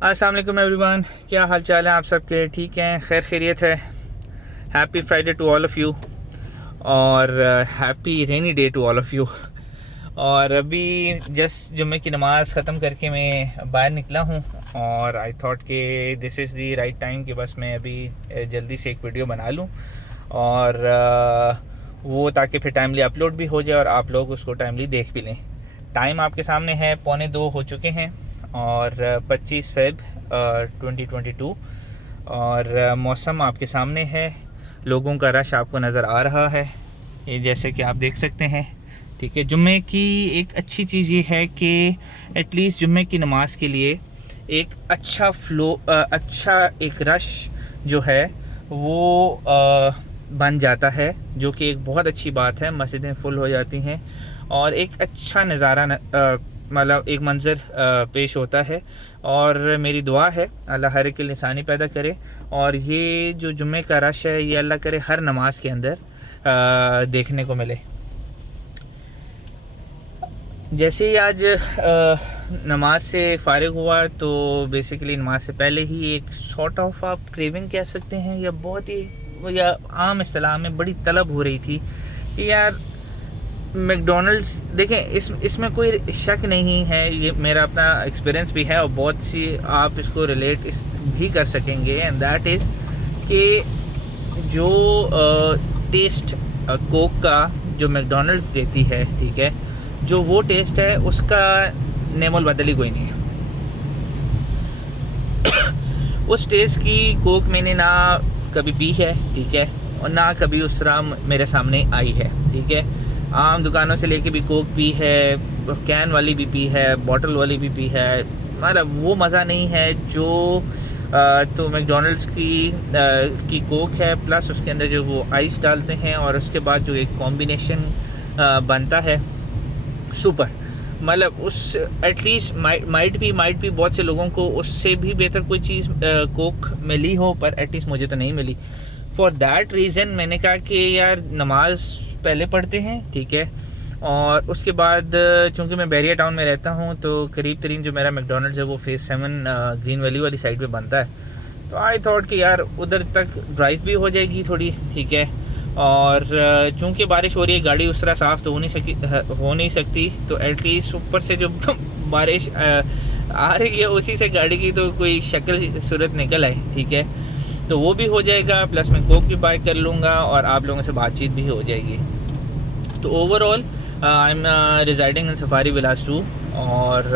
अस्सलाम वालेकुम एवरीवन, क्या हाल चाल है आप सबके? ठीक हैं, खैर खैरियत है। Happy Friday to all of you और happy rainy day to all of you. और अभी जस्ट जुम्मे की नमाज़ ख़त्म करके मैं बाहर निकला हूँ और आई थॉट कि this is the right time कि बस मैं अभी जल्दी से एक वीडियो बना लूँ और वो ताकि फिर टाइमली अपलोड भी हो जाए और आप लोग उसको टाइमली देख भी लें। टाइम आपके सामने है, 1:45 हो चुके हैं और 25 फेब 2022 और मौसम आपके सामने है। लोगों का रश आपको नज़र आ रहा है, ये जैसे कि आप देख सकते हैं। ठीक है, जुम्मे की एक अच्छी चीज़ ये है कि एटलीस्ट जुम्मे की नमाज़ के लिए एक अच्छा फ़्लो अच्छा एक रश जो है वो बन जाता है, जो कि एक बहुत अच्छी बात है। मस्जिदें फुल हो जाती हैं और एक अच्छा नज़ारा मतलब एक मंज़र पेश होता है। और मेरी दुआ है अल्लाह हर एक के लिए इंसानी पैदा करे और ये जो जुम्मे का रश है ये अल्लाह करे हर नमाज के अंदर देखने को मिले। जैसे ही आज नमाज से फ़ारिग हुआ तो बेसिकली नमाज से पहले ही एक सॉर्ट ऑफ आप क्रेविंग कह सकते हैं या बहुत ही या आम इस्तिलाह में बड़ी तलब हो रही थी कि यार मैकडोनल्ड्स देखें। इसमें कोई शक नहीं है, ये मेरा अपना एक्सपीरियंस भी है और बहुत सी आप इसको रिलेट भी कर सकेंगे। एंड दैट इज़ कि जो टेस्ट कोक का जो मैकडोनल्ड्स देती है, ठीक है, जो वो टेस्ट है उसका नेमोल बदल ही कोई नहीं है। उस टेस्ट की कोक मैंने ना कभी पी है, ठीक है, और ना कभी उस तरह मेरे सामने आई है। ठीक है, आम दुकानों से लेके भी कोक पी है, कैन वाली भी पी है, बॉटल वाली भी पी है, मतलब वो मज़ा नहीं है जो तो मैकडोनल्ड्स की कोक है प्लस उसके अंदर जो वो आइस डालते हैं और उसके बाद जो एक कॉम्बिनेशन बनता है सुपर। मतलब उस एटलीस्ट माइट भी बहुत से लोगों को उससे भी बेहतर कोई चीज़ कोक मिली हो, पर एटलीस्ट मुझे तो नहीं मिली। फॉर दैट रीज़न मैंने कहा कि यार नमाज पहले पढ़ते हैं, ठीक है, और उसके बाद चूँकि मैं बैरिया टाउन में रहता हूँ तो करीब तरीन जो मेरा मैकडोनल्ड्स है वो फेज़ 7 ग्रीन वैली वाली साइड पे बनता है। तो आई थॉट कि यार उधर तक ड्राइव भी हो जाएगी थोड़ी, ठीक है, और चूँकि बारिश हो रही है गाड़ी उस तरह साफ़ तो हो नहीं सकती, तो एटलीस्ट ऊपर से जो बारिश आ रही है उसी से गाड़ी की तो कोई शक्ल सूरत निकल आए, ठीक है, तो वो भी हो जाएगा। प्लस मैं कोक भी बाय कर लूँगा और आप लोगों से बातचीत भी हो जाएगी। तो overall I am residing in Safari Villas 2 और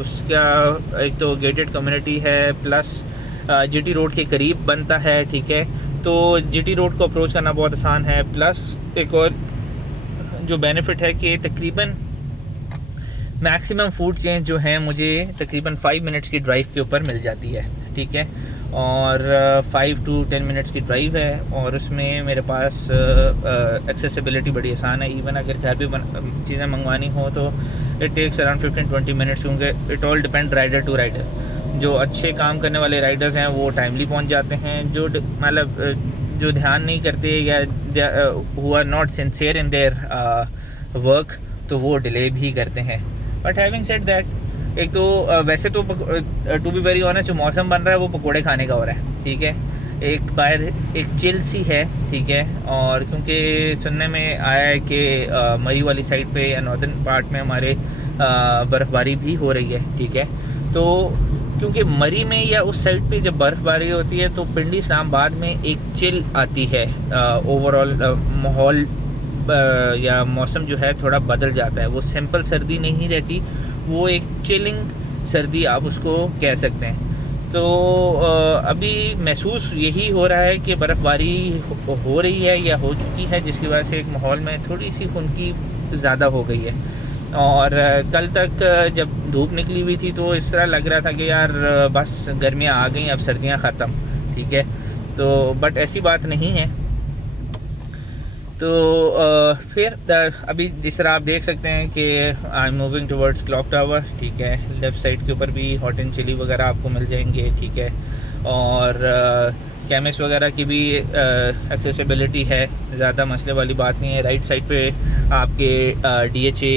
उसका एक तो गेटेड कम्युनिटी है प्लस जीटी रोड के करीब बनता है, ठीक है, तो जीटी रोड को अप्रोच करना बहुत आसान है। प्लस एक और जो बेनिफिट है कि तकरीबन मैक्सिमम फूड चेन जो है मुझे तकरीबन 5 मिनट्स की ड्राइव के ऊपर मिल जाती है, ठीक है, और 5 to 10 मिनट्स की ड्राइव है और उसमें मेरे पास एक्सेसिबिलिटी बड़ी आसान है। इवन अगर घर पे चीज़ें मंगवानी हो तो इट टेक्स अराउंड 15-20 मिनट्स, क्योंकि it all depend rider to rider. जो अच्छे काम करने वाले राइडर्स हैं वो टाइमली पहुंच जाते हैं, जो मतलब जो ध्यान नहीं करते या who are not sincere in their work तो वो डिले भी करते हैं। बट हैविंग सेड दैट एक तो वैसे तो टू बी वेरी ऑनेस्ट जो मौसम बन रहा है वो पकोड़े खाने का हो रहा है, ठीक है, एक बाहर एक चिल सी है, ठीक है, और क्योंकि सुनने में आया है कि मरी वाली साइड पे या नॉर्दर्न पार्ट में हमारे बर्फ़बारी भी हो रही है, ठीक है, तो क्योंकि मरी में या उस साइड पे जब बर्फ़बारी होती है तो पिंडी इस्लामाबाद में एक चिल आती है, ओवरऑल माहौल या मौसम जो है थोड़ा बदल जाता है। वो सिंपल सर्दी नहीं रहती, वो एक चिलिंग सर्दी आप उसको कह सकते हैं। तो अभी महसूस यही हो रहा है कि बर्फ़बारी हो रही है या हो चुकी है, जिसकी वजह से एक माहौल में थोड़ी सी खुनकी ज़्यादा हो गई है। और कल तक जब धूप निकली हुई थी तो इस तरह लग रहा था कि यार बस गर्मियाँ आ गई, अब सर्दियाँ ख़त्म, ठीक है, तो बट ऐसी बात नहीं है। तो फिर अभी जिस तरह आप देख सकते हैं कि I am moving towards clock tower, ठीक है। लेफ़्ट साइड के ऊपर भी हॉट एंड चिली वगैरह आपको मिल जाएंगे, ठीक है। और केमिस्ट वगैरह की भी एक्सेसिबिलिटी है, ज़्यादा मसले वाली बात नहीं है। राइट साइड पे आपके DHA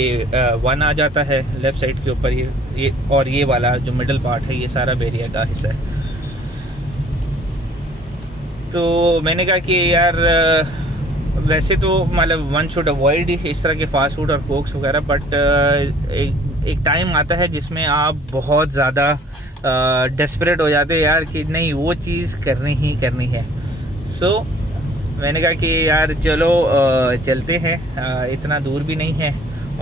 1 आ जाता है, लेफ़्ट साइड के ऊपर ये और ये वाला जो मिडल पार्ट है ये सारा बेरिया का हिस्सा है। तो मैंने कहा कि यार वैसे तो मतलब वन शुड अवॉइड इस तरह के फास्ट फूड और कोक्स वगैरह, बट एक टाइम आता है जिसमें आप बहुत ज़्यादा डेस्परेट हो जाते हैं यार कि नहीं वो चीज़ करनी ही करनी है। सो मैंने कहा कि यार चलो चलते हैं, इतना दूर भी नहीं है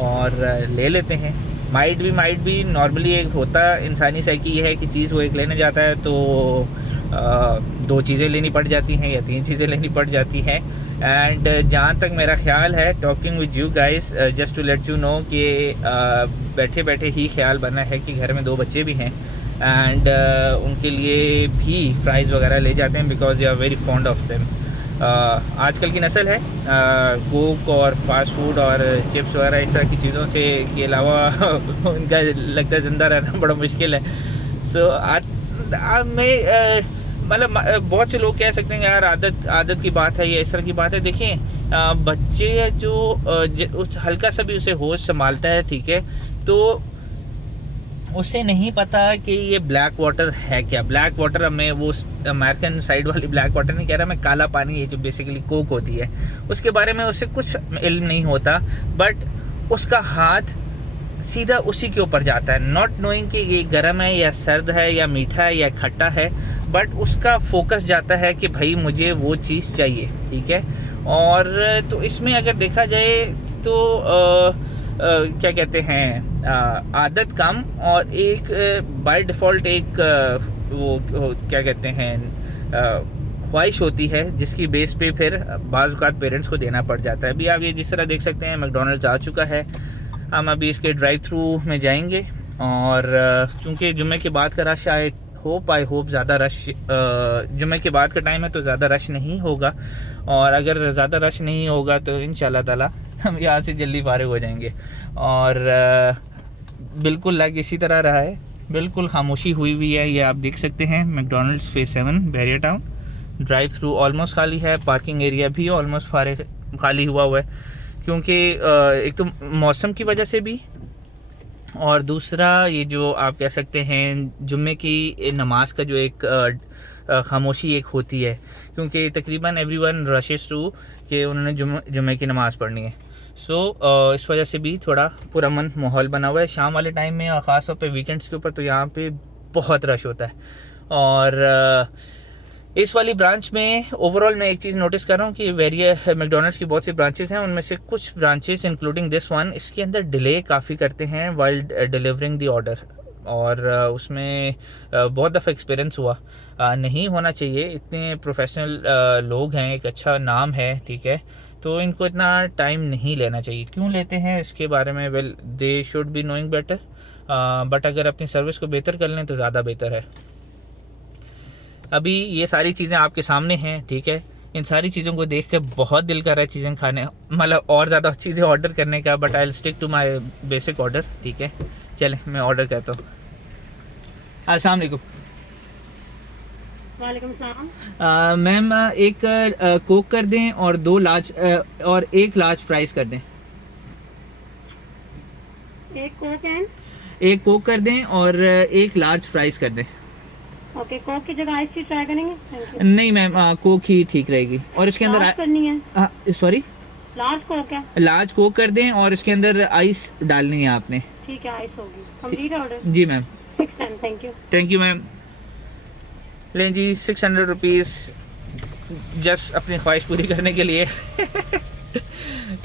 और ले लेते हैं। माइट भी नॉर्मली एक होता इंसानी साइकी ये है कि चीज़ वो एक लेने जाता है तो 2 चीज़ें लेनी पड़ जाती हैं या 3 चीज़ें लेनी पड़ जाती हैं। एंड जहाँ तक मेरा ख्याल है, talking with you guys, just to let you know कि बैठे बैठे ही ख्याल बना है कि घर में 2 बच्चे भी हैं एंड उनके लिए भी फ्राइज़ वगैरह ले जाते हैं because they are very fond of them. आजकल की नस्ल है कोक और फास्ट फूड और चिप्स वगैरह इस तरह की चीज़ों से के अलावा उनका लगता है ज़िंदा रहना बड़ा मुश्किल है। सो मैं मतलब बहुत से लोग कह सकते हैं यार आदत की बात है या इस तरह की बात है। देखिए बच्चे जो उस हल्का सा भी उसे होश संभालता है, ठीक है, तो उसे नहीं पता कि ये ब्लैक वाटर है क्या। ब्लैक वाटर मैं वो अमेरिकन साइड वाली ब्लैक वाटर नहीं कह रहा, मैं काला पानी ये जो बेसिकली कोक होती है उसके बारे में उसे कुछ इल्म नहीं होता, बट उसका हाथ सीधा उसी के ऊपर जाता है, नॉट नोइंग कि ये गर्म है या सर्द है या मीठा है या खट्टा है, बट उसका फोकस जाता है कि भाई मुझे वो चीज़ चाहिए, ठीक है। और तो इसमें अगर देखा जाए तो क्या कहते हैं आदत कम और एक बाय डिफ़ॉल्ट एक वो क्या कहते हैं ख्वाहिश होती है जिसकी बेस पे फिर बाज़ औक़ात पेरेंट्स को देना पड़ जाता है। अभी आप ये जिस तरह देख सकते हैं मैकडॉनल्ड्स आ चुका है, हम अभी इसके ड्राइव थ्रू में जाएंगे और चूँकि जुम्मे के बाद का रश आई होप ज़्यादा रश जुम्मे के बाद का टाइम है तो ज़्यादा रश नहीं होगा, और अगर ज़्यादा रश नहीं होगा तो इंशाल्लाह ताला हम यहाँ से जल्दी फारिग हो जाएंगे। और बिल्कुल लग इसी तरह रहा है, बिल्कुल खामोशी हुई हुई है। ये आप देख सकते हैं McDonald's phase 7 barrier town, drive through almost खाली है, पार्किंग एरिया भी ऑलमोस्ट खाली हुआ है क्योंकि एक तो मौसम की वजह से भी, और दूसरा ये जो आप कह सकते हैं जुम्मे की नमाज का जो एक खामोशी एक होती है, क्योंकि तकरीबन एवरीवन रशेस टू कि उन्होंने जुम्मे की नमाज़ पढ़नी है। सो इस वजह से भी थोड़ा पुरअमन माहौल बना हुआ है शाम वाले टाइम में, और ख़ास तौर पे वीकेंड्स के ऊपर तो यहाँ पे बहुत रश होता है। और इस वाली ब्रांच में ओवरऑल मैं एक चीज़ नोटिस कर रहा हूँ कि मैकडॉनल्ड्स की बहुत सी ब्रांचेस हैं, उनमें से कुछ ब्रांचेस इंक्लूडिंग दिस वन इसके अंदर डिले काफ़ी करते हैं वाइल डिलीवरिंग द ऑर्डर, और उसमें बहुत दफ़ा एक्सपीरियंस हुआ, नहीं होना चाहिए। इतने प्रोफेशनल लोग हैं, एक अच्छा नाम है, ठीक है, तो इनको इतना टाइम नहीं लेना चाहिए। क्यों लेते हैं इसके बारे में well they should be knowing better, but अगर अपनी सर्विस को बेहतर कर लें तो ज़्यादा बेहतर है। अभी ये सारी चीज़ें आपके सामने हैं, ठीक है, इन सारी चीज़ों को देख के बहुत दिल कर रहा है चीज़ें खाने, मतलब और ज़्यादा चीज़ें ऑर्डर करने का, but I will stick to my basic order, ठीक है। चलें मैं ऑर्डर करता हूँ। अस्सलाम वालेकुम। वालेकुम सलाम। मैम एक कोक कर दें और 2 लार्ज और 1 लार्ज फ्राइज़ कर दें। एक कोक कर दें और 1 लार्ज फ्राइज़ कर दें। ओके, कोक की जगह आइस टी ट्राई करेंगे? नहीं मैम, कोक ही ठीक रहेगी। और इसके अंदर करनी है, सॉरी लार्ज कोक है, लार्ज कोक कर दें और इसके अंदर आइस डालनी है आपने। ठीक है, आइस होगी। Complete order? जी ma'am. 610, thank you. Thank you ma'am. लें जी 600 रुपीज़ जस्ट अपनी ख्वाहिश पूरी करने के लिए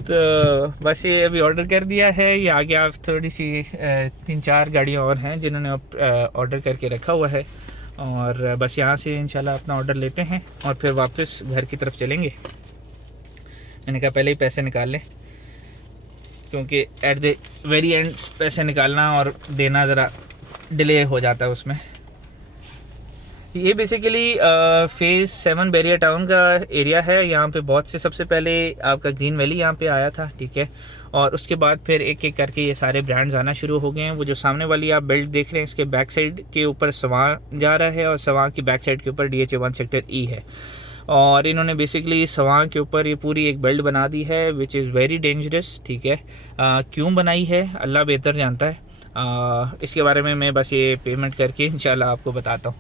तो बस ये अभी ऑर्डर कर दिया है। ये आगे आप थोड़ी सी 3-4 गाड़ियाँ और हैं जिन्होंने ऑर्डर करके रखा हुआ है, और बस यहाँ से इंशाल्लाह अपना ऑर्डर लेते हैं और फिर वापस घर की तरफ चलेंगे। मैंने कहा पहले ही पैसे निकाल लें, क्योंकि एट द वेरी एंड पैसे निकालना और देना ज़रा डिले हो जाता है उसमें। ये बेसिकली फेज़ 7 बैरियर टाउन का एरिया है। यहाँ पे बहुत से, सबसे पहले आपका ग्रीन वैली यहाँ पे आया था, ठीक है, और उसके बाद फिर एक एक करके ये सारे ब्रांड्स आना शुरू हो गए हैं। वो जो सामने वाली आप बेल्ट देख रहे हैं, इसके बैक साइड के ऊपर सवां जा रहा है और सवां की बैक साइड के ऊपर DHA 1 सेक्टर E है। और इन्होंने बेसिकली सवां के ऊपर ये पूरी एक बेल्ट बना दी है विच इज़ वेरी डेंजरस, ठीक है। क्यों बनाई है अल्लाह बेहतर जानता है। इसके बारे में मैं बस ये पेमेंट करके इंशाल्लाह आपको बताता हूँ।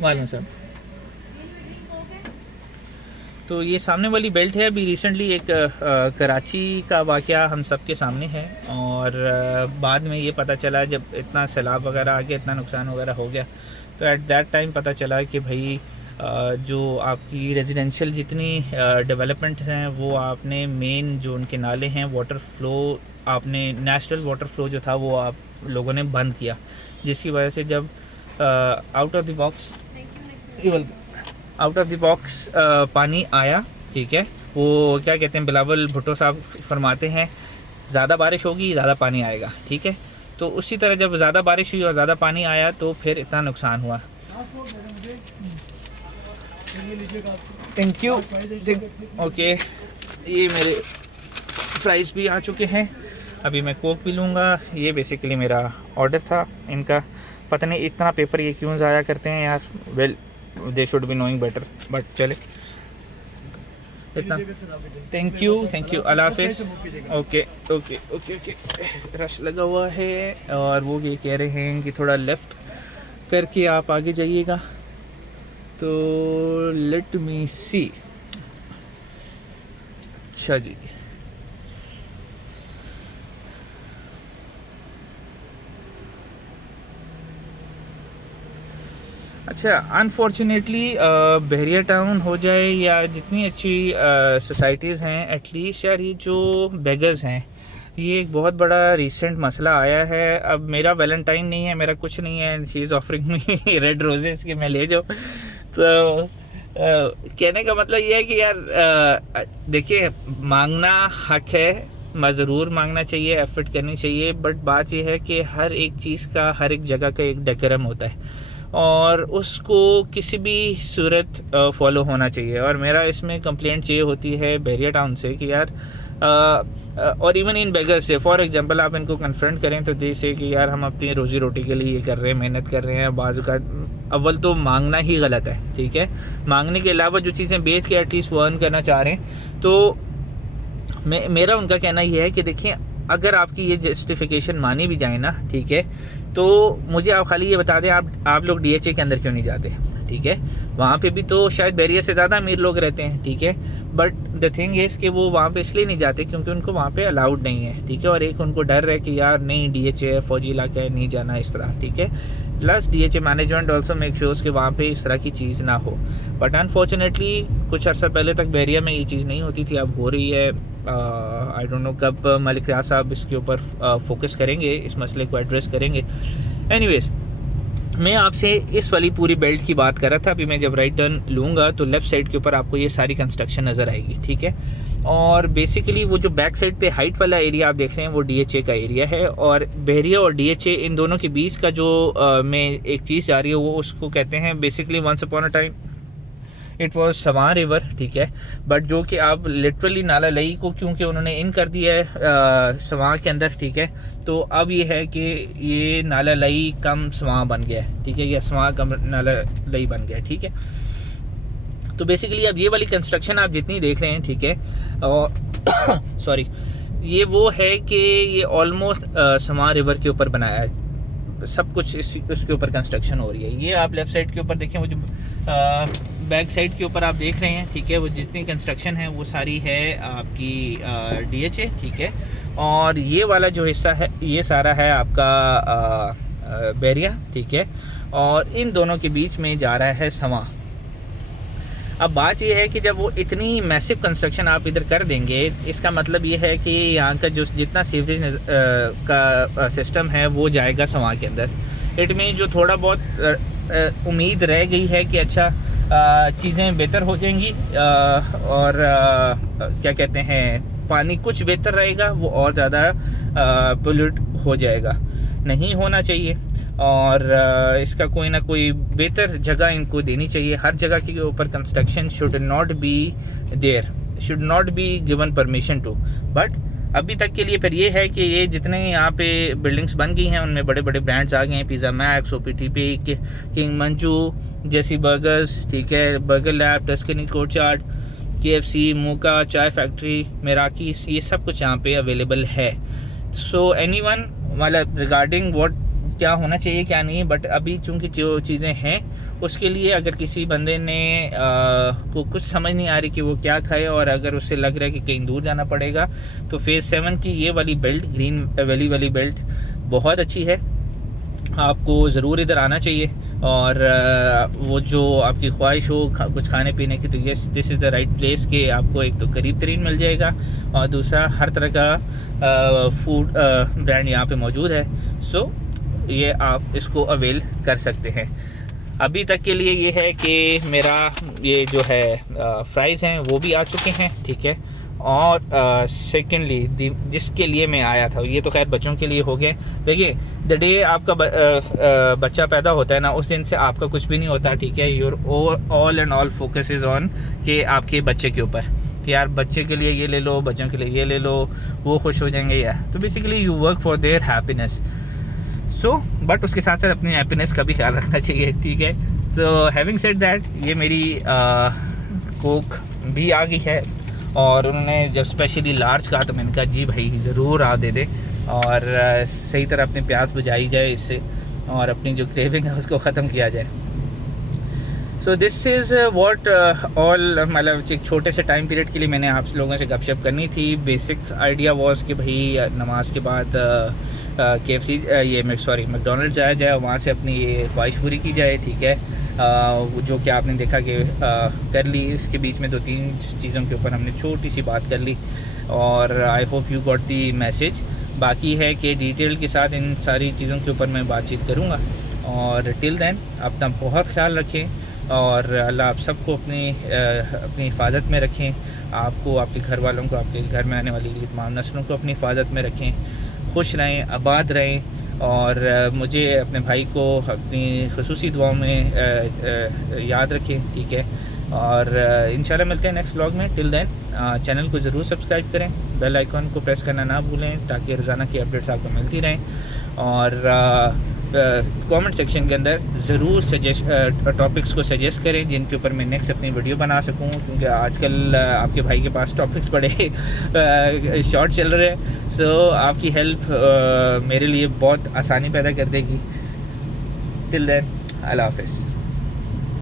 वालेकुम सर। तो ये सामने वाली बेल्ट है, अभी रिसेंटली एक कराची का वाक़या हम सब के सामने है, और बाद में ये पता चला जब इतना सैलाब वगैरह आ गया, इतना नुकसान वगैरह हो गया, तो एट दैट टाइम पता चला कि भाई जो आपकी रेजिडेंशियल जितनी डेवलपमेंट हैं वो आपने मेन जो उनके नाले हैं, वाटर फ्लो आपने, नेचुरल वाटर फ्लो जो था वो आप लोगों ने बंद किया, जिसकी वजह से जब आउट ऑफ द बॉक्स पानी आया, ठीक है, वो क्या कहते हैं, बिलावल भुट्टो साहब फरमाते हैं ज़्यादा बारिश होगी ज़्यादा पानी आएगा, ठीक है। तो उसी तरह जब ज़्यादा बारिश हुई और ज़्यादा पानी आया तो फिर इतना नुकसान हुआ। Thank you. ओके, ये मेरे फ्राइज़ भी आ चुके हैं, अभी मैं कोक भी लूँगा। ये बेसिकली मेरा ऑर्डर था इनका। पता नहीं इतना पेपर ये क्यों ज़ाया करते हैं यार, well they should be knowing better, but चले इतना। थैंक यू अल्लाह हाफिज़। Okay okay okay okay, rush लगा हुआ है और वो ये कह रहे हैं कि थोड़ा लेफ़्ट करके आप आगे जाइएगा, तो लेट मी सी। अच्छा जी, अच्छा, अनफॉर्चुनेटली बहरिया टाउन हो जाए या जितनी अच्छी सोसाइटीज़ हैं, एटलीस्ट यार ये जो बेगर्स हैं, ये एक बहुत बड़ा रिसेंट मसला आया है। अब मेरा वैलेंटाइन नहीं है, मेरा कुछ नहीं है, she is offering me red roses के मैं ले जाऊँ, तो कहने का मतलब ये है कि यार देखिए, मांगना हक है, ज़रूर मांगना चाहिए, एफर्ट करनी चाहिए, बट बात यह है कि हर एक चीज़ का, हर एक जगह का एक डेकोरम होता है और उसको किसी भी सूरत फॉलो होना चाहिए। और मेरा इसमें कंप्लेंट ये होती है बहरिया टाउन से कि यार और इवन इन बेगर से, फॉर एग्जांपल आप इनको कन्फ्रंट करें तो जैसे कि यार हम अपनी रोज़ी रोटी के लिए ये कर रहे हैं, मेहनत कर रहे हैं, बाज़ का अव्वल तो मांगना ही गलत है, ठीक है। मांगने के अलावा जो चीज़ें बेच के एटलीस्ट वो अर्न करना चाह रहे हैं, तो मेरा उनका कहना ये है कि देखिए, अगर आपकी ये जस्टिफिकेशन मानी भी जाए ना, ठीक है, तो मुझे आप खाली ये बता दें, आप लोग DHA के अंदर क्यों नहीं जाते, ठीक है। वहाँ पे भी तो शायद बैरियर से ज़्यादा अमीर लोग रहते हैं, ठीक है, बट द थिंग इज़ कि वो वहाँ पे इसलिए नहीं जाते क्योंकि उनको वहाँ पे अलाउड नहीं है, ठीक है, और एक उनको डर है कि यार नहीं DHA है, फौजी इलाका है, नहीं जाना इस तरह, ठीक है। Plus DHA management also make sures कि वहाँ पे इस तरह की चीज़ ना हो, बट अनफॉर्चुनेटली कुछ अर्सा पहले तक बहरिया में ये चीज़ नहीं होती थी, अब हो रही है। आई डोंट नो कब मलिक रियाज साहब इसके ऊपर फोकस करेंगे, इस मसले को एड्रेस करेंगे। एनीवेज, मैं आपसे इस वाली पूरी बेल्ट की बात कर रहा था। अभी मैं जब राइट टर्न लूँगा तो लेफ़्ट साइड के ऊपर आपको ये सारी कंस्ट्रक्शन नज़र आएगी, ठीक है। और बेसिकली वो जो बैक साइड पे हाइट वाला एरिया आप देख रहे हैं वो DHA का एरिया है, और बहरिया और DHA इन दोनों के बीच का जो में एक चीज़ जा रही है वो उसको कहते हैं basically once upon a time it was Soan river, ठीक है, बट जो कि आप लिटरली नाला लई को क्योंकि उन्होंने इन कर दिया है सवां के अंदर, ठीक है, तो अब ये है कि ये नाला लई कम सवां बन गया है, ठीक है, या सवां कम नाला लई बन गया है, ठीक है। तो बेसिकली अब ये वाली कंस्ट्रक्शन आप जितनी देख रहे हैं, ठीक है, और सॉरी, ये वो है कि ये ऑलमोस्ट सवां रिवर के ऊपर बनाया है, सब कुछ इसके ऊपर कंस्ट्रक्शन हो रही है। ये आप लेफ़्ट साइड के ऊपर देखें, वो जो बैक साइड के ऊपर आप देख रहे हैं, ठीक है, वो जितनी कंस्ट्रक्शन है वो सारी है आपकी DHA, ठीक है, और ये वाला जो हिस्सा है ये सारा है आपका बहरिया, ठीक है, और इन दोनों के बीच में जा रहा है सवां। अब बात यह है कि जब वो इतनी मैसिव कंस्ट्रक्शन आप इधर कर देंगे, इसका मतलब ये है कि यहाँ का जो जितना सीवरेज का सिस्टम है वो जाएगा सवां के अंदर। इट मीन जो थोड़ा बहुत उम्मीद रह गई है कि अच्छा चीज़ें बेहतर हो जाएंगी, और क्या कहते हैं, पानी कुछ बेहतर रहेगा, वो और ज़्यादा पोल्यूट हो जाएगा, नहीं होना चाहिए। और इसका कोई ना कोई बेहतर जगह इनको देनी चाहिए। हर जगह के ऊपर construction should not be there, should not be given permission to, but अभी तक के लिए फिर ये है कि ये जितने यहाँ पे बिल्डिंग्स बन गई हैं उनमें बड़े बड़े ब्रांड्स आ गए हैं, pizza Max, OPTP, King Manchu, JC burgers, ठीक है, burger lab, Tuscany courtyard, KFC, मूका, चाय फैक्ट्री, मेराकीस, ये सब कुछ यहाँ पे अवेलेबल है। सो एनीवन मतलब रिगार्डिंग व्हाट क्या होना चाहिए क्या नहीं, बट अभी चूंकि जो चीज़ें हैं उसके लिए अगर किसी बंदे ने को कुछ समझ नहीं आ रही कि वो क्या खाए, और अगर उससे लग रहा है कि कहीं दूर जाना पड़ेगा, तो फेज़ 7 की ये वाली बेल्ट, ग्रीन वैली वाली बेल्ट बहुत अच्छी है, आपको ज़रूर इधर आना चाहिए। और वो जो आपकी ख्वाहिश हो कुछ खाने पीने की, तो yes this is the right place कि आपको एक तो करीब तरीन मिल जाएगा, और दूसरा हर तरह का फूड ब्रांड यहाँ पे मौजूद है। सो ये आप इसको अवेल कर सकते हैं। अभी तक के लिए ये है कि मेरा ये जो है फ्राइज़ हैं वो भी आ चुके हैं, ठीक है। और सेकेंडली जिसके लिए मैं आया था, ये तो खैर बच्चों के लिए हो गए। देखिए, द डे आपका बच्चा पैदा होता है ना, उस दिन से आपका कुछ भी नहीं होता, ठीक है। Your all and all focus is on कि आपके बच्चे के ऊपर, कि यार बच्चे के लिए ये ले लो, बच्चों के लिए ये ले लो, वो खुश हो जाएंगे यार। तो basically you work for their happiness. So but उसके साथ साथ अपनी हैप्पीनेस का भी ख्याल रखना चाहिए, ठीक है। तो हैविंग सेड दैट, ये मेरी कोक भी आ गई है, और उन्होंने जब स्पेशली लार्ज कहा तो मैंने कहा जी भाई ज़रूर आ दे दे, और सही तरह अपनी प्यास बुझाई जाए इससे, और अपनी जो क्रेविंग है उसको ख़त्म किया जाए। So this is what all, मतलब एक छोटे से टाइम पीरियड के लिए मैंने आप लोगों से गपशप करनी थी। बेसिक आइडिया वॉज कि भाई नमाज के बाद KFC मैकडोनल्ड्स जाया जाए, वहाँ से अपनी ये ख्वाहिश पूरी की जाए, ठीक है। जो कि आपने देखा कि कर ली, इसके बीच में 2-3 चीज़ों के ऊपर हमने छोटी सी बात कर ली, और I hope you got the message. बाकी है कि डिटेल के साथ इन सारी चीज़ों के ऊपर मैं बातचीत करूँगा, और टिल देन अपना बहुत ख्याल रखें, और अल्लाह आप सबको अपनी हिफाजत में रखें, आपको, आपके घर वालों को, आपके घर में आने वाली तमाम नस्लों को अपनी हिफाजत में रखें, खुश रहें, आबाद रहें, और मुझे अपने भाई को अपनी ख़ुसूसी दुआओं में याद रखें, ठीक है। और इंशाल्लाह मिलते हैं नेक्स्ट व्लॉग में। टिल देन चैनल को ज़रूर सब्सक्राइब करें, बेल आइकॉन को प्रेस करना ना भूलें, ताकि रोज़ाना की अपडेट्स आपको मिलती रहें। और कमेंट सेक्शन के अंदर ज़रूर टॉपिक्स को सजेस्ट करें जिनके ऊपर मैं नेक्स्ट अपनी वीडियो बना सकूं, क्योंकि आजकल आपके भाई के पास टॉपिक्स बड़े शॉर्ट चल रहे हैं। सो आपकी हेल्प मेरे लिए बहुत आसानी पैदा कर देगी। टिल देन, अल्लाह हाफ़िज़।